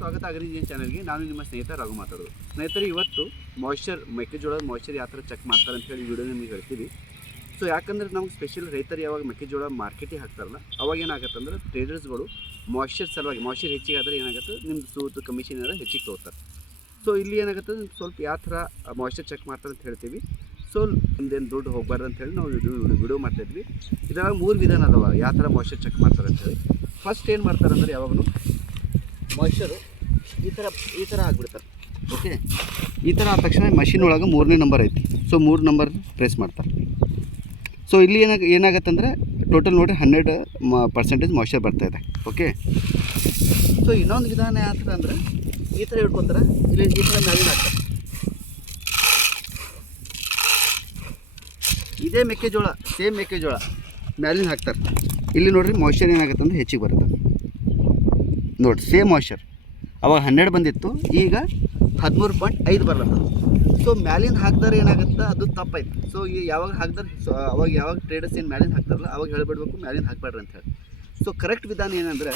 ಸ್ವಾಗತ ಅಗ್ರಿಜನ್ ಚಾನಲ್ಗೆ. ನಾನು ನಿಮ್ಮ ಸ್ನೇಹಿತ ರಘು ಮಾತಾಡೋದು. ಸ್ನೇಹಿತರೆ, ಇವತ್ತು ಮೆಕ್ಕೆಜೋಳದ ಮಾಯ್ಶ್ಚರ್ ಯಾವ ಥರ ಚೆಕ್ ಮಾಡ್ತಾರೆ ಅಂತ ಹೇಳಿ ವಿಡಿಯೋ ನಿಮಗೆ ಹೇಳ್ತೀವಿ. ಸೊ ಯಾಕಂದರೆ ನಮ್ಗೆ ಸ್ಪೆಷಲ್ ರೈತರು ಯಾವಾಗ ಮೆಕ್ಕೆಜೋಳ ಮಾರ್ಕೆಟಿಗೆ ಹಾಕ್ತಾರಲ್ಲ, ಅವಾಗ ಏನಾಗುತ್ತೆ ಅಂದರೆ ಟ್ರೇಡರ್ಸ್ಗಳು ಮಾಯ್ಶ್ಚರ್ ಸಲುವಾಗಿ ಮಾಯ್ಶ್ಚರ್ ಹೆಚ್ಚಿಗೆ ಆದರೆ ಏನಾಗುತ್ತೆ, ನಿಮ್ಮ ಸೂತು ಕಮಿಷನ್ ಏನಾದ್ರು ಹೆಚ್ಚಿಗೆ ತೊಗೋತಾರೆ. ಸೊ ಇಲ್ಲಿ ಏನಾಗುತ್ತೆ, ಸ್ವಲ್ಪ ಯಾವ ಥರ ಮಾಯ್ಶ್ಚರ್ ಚೆಕ್ ಮಾಡ್ತಾರೆ ಅಂತ ಹೇಳ್ತೀವಿ. ಸೊ ನಿಮ್ದೇನು ದುಡ್ಡು ಹೋಗಬಾರ್ದು ಅಂತೇಳಿ ನಾವು ವಿಡಿಯೋ ಮಾಡ್ತಾಯಿದ್ವಿ. ಇದರಾಗ 3 ವಿಧಾನ ಅದಾವ ಯಾವ ಥರ ಮಾಯ್ಶ್ಚರ್ ಚೆಕ್ ಮಾಡ್ತಾರೆ ಅಂತೇಳಿ. ಫಸ್ಟ್ ಏನು ಮಾಡ್ತಾರೆ ಅಂದರೆ, ಯಾವಾಗಲೂ ಮಾಯ್ಶ್ಚರು ಈ ಥರ ಆಗಿಬಿಡ್ತಾರೆ. ಓಕೆ, ಈ ಥರ ಆದ ತಕ್ಷಣ ಮಷಿನ್ ಒಳಗೆ 3ನೇ ನಂಬರ್ ಐತಿ. ಸೊ 3 ನಂಬರ್ ಪ್ರೆಸ್ ಮಾಡ್ತಾರೆ. ಸೊ ಇಲ್ಲಿ ಏನಾಗತ್ತೆ ಅಂದರೆ ಟೋಟಲ್ ನೋಡಿ 100% ಮಾಯ್ಶ್ಚರ್ ಬರ್ತಾಯಿದೆ. ಓಕೆ, ಸೊ ಇನ್ನೊಂದು ವಿಧಾನ ಯಾವ ಥರ ಅಂದರೆ, ಈ ಥರ ಹಿಡ್ಕೊತಾರೆ, ಇಲ್ಲಿ ಈ ಥರ ಮ್ಯಾಲಿನ ಹಾಕ್ತಾರೆ. ಇದೇ ಮೆಕ್ಕೆಜೋಳ, ಸೇಮ್ ಮೆಕ್ಕೆಜೋಳ ಮ್ಯಾಲಿನ ಹಾಕ್ತಾರೆ. ಇಲ್ಲಿ ನೋಡಿರಿ ಮಾಯ್ಶ್ಚರ್ ಏನಾಗುತ್ತೆ ಅಂದರೆ ಹೆಚ್ಚಿಗೆ ಬರುತ್ತೆ ನೋಡಿ. ಸೇಮ್ ಮಾಯ್ಶ್ಚರ್ ಅವಾಗ 12 ಬಂದಿತ್ತು, ಈಗ 13.5 ಬರಲತ್ತ. ಸೊ ಮ್ಯಾಲಿನ ಹಾಕಿದ್ರೆ ಏನಾಗುತ್ತೆ, ಅದು ತಪ್ಪಾಯ್ತು. ಸೊ ಯಾವಾಗ ಹಾಕಿದ್ರೆ, ಸೊ ಯಾವಾಗ ಟ್ರೇಡರ್ಸ್ ಏನು ಮ್ಯಾಲಿನ ಹಾಕ್ತಾರಲ್ಲ, ಅವಾಗ ಹೇಳಿಬಿಡ್ಬೇಕು ಮ್ಯಾಲಿನ ಹಾಕ್ಬೇಡ್ರಿ ಅಂತ ಹೇಳಿ. ಸೊ ಕರೆಕ್ಟ್ ವಿಧಾನ ಏನಂದರೆ,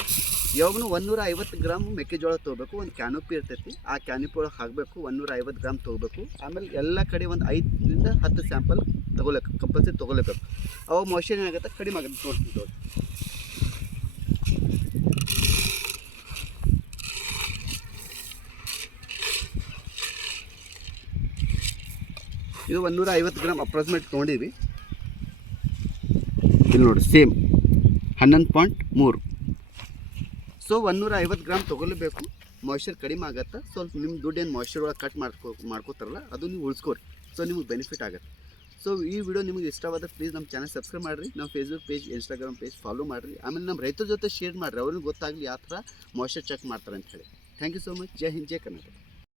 ಯಾವಾಗಲೂ 150 ಗ್ರಾಮ್ ಮೆಕ್ಕೆಜೋಳ ತೊಗೋಬೇಕು. ಒಂದು ಕ್ಯಾನೋಪಿ ಇರ್ತೈತಿ, ಆ ಕ್ಯಾನೋಪಿ ಒಳಗೆ ಹಾಕಬೇಕು. 150 ಗ್ರಾಮ್ ತೊಗೋಬೇಕು. ಆಮೇಲೆ ಎಲ್ಲ ಕಡೆ ಒಂದು 5ರಿಂದ 10 ಸ್ಯಾಂಪಲ್ ಕಂಪಲ್ಸರಿ ತೊಗೊಲೇಬೇಕು. ಅವಾಗ ಮಾಯ್ಶ್ಚರ್ ಏನಾಗುತ್ತೆ, ಕಡಿಮೆ ಆಗುತ್ತೆ. ನೋಡ್ತೀನಿ, ಇದು 150 ಗ್ರಾಮ್ ಅಪ್ರಾಕ್ಸಿಮೇಟ್ ತೊಗೊಂಡಿದ್ವಿ. ಇಲ್ಲಿ ನೋಡಿ, ಸೇಮ್ 11.3. ಸೊ 150 ಗ್ರಾಮ್ ತೊಗೊಲೇಬೇಕು. ಮಾಯ್ಶ್ಚರ್ ಕಡಿಮೆ ಆಗುತ್ತೆ. ಸ್ವಲ್ಪ ನಿಮ್ಮ ದುಡ್ಡು ಏನು ಮಾಯ್ಶ್ಚರ್ ಒಳಗೆ ಕಟ್ ಮಾಡ್ಕೋತಾರಲ್ಲ, ಅದು ನೀವು ಉಳಿಸ್ಕೋರಿ. ಸೊ ನಿಮಗೆ ಬೆನಿಫಿಟ್ ಆಗುತ್ತೆ. ಸೊ ಈ ವಿಡಿಯೋ ನಿಮಗೆ ಇಷ್ಟವಾದರೆ ಪ್ಲೀಸ್ ನಮ್ಮ ಚಾನಲ್ ಸಬ್ಸ್ಕ್ರೈಬ್ ಮಾಡಿರಿ. ನಮ್ಮ Facebook page, Instagram page follow ಮಾಡಿರಿ. ಆಮೇಲೆ ನಮ್ಮ ರೈತರ ಜೊತೆ ಶೇರ್ ಮಾಡಿರಿ, ಅವ್ರಿಗೆ ಗೊತ್ತಾಗಲಿ ಯಾವ ಥರ ಮಾಯ್ಶ್ಚರ್ ಚೆಕ್ ಮಾಡ್ತಾರೆ ಅಂತ ಹೇಳಿ. Thank you so much. ಜೈ ಹಿಂದ್, ಜೈ ಕರ್ನಾಟಕ.